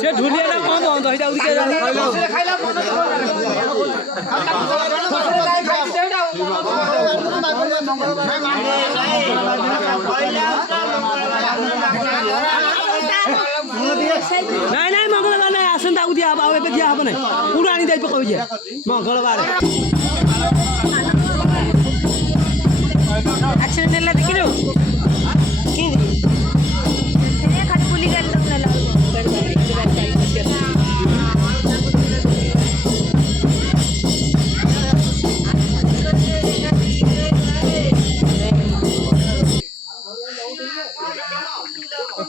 से ढुलिया ना कौन बंद होइदा उदी के खाइला नहीं नहीं मंगलवार नहीं आसंता उदी अब आवे पे दिया हब नहीं पूरा आनी दई पे कहि जे मंगलवार एक्सीडेंट ले देखिलो की ए खाली पुली गल तमला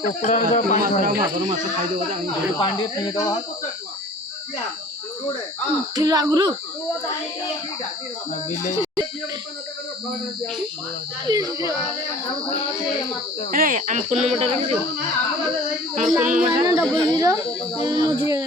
कुकुरा जो माछ खाइ देबो जा पांडे फेंक दो ठिला गुरु अरे हम फोन नंबर रख दो हम फोन नंबर 00 मुझे